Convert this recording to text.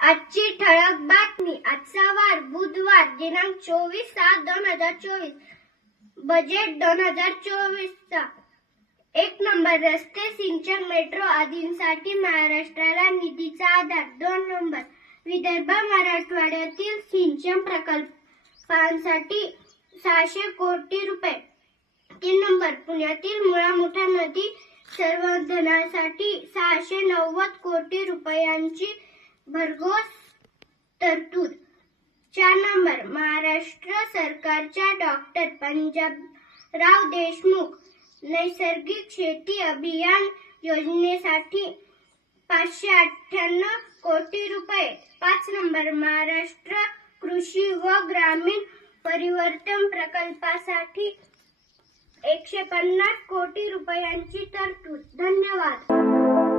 आजची ठळक बातमी. आजचा वार बुधवार दिनांक 24/7/2024. बजेट 2024चा 1 नंबर रस्ते, सिंचन, मेट्रो आदींसाठी महाराष्ट्राला निधीचा आधार. 2 नंबर विदर्भ मराठवाड्यातील सिंचन प्रकल्पांसाठी 600 कोटी रुपये. 3 नंबर पुण्यातील मुळा-मुठा नदी संवर्धनासाठी 690 कोटी रुपयांची भरघोस तरतूद. 4 नंबर महाराष्ट्र सरकारच्या डॉक्टर पंजाबराव देशमुख नैसर्गिक शेती अभियान योजनेसाठी 598 कोटी रुपये. 5 नंबर महाराष्ट्र कृषी व ग्रामीण परिवर्तन प्रकल्पासाठी 150 कोटी रुपयांची तरतूद. धन्यवाद.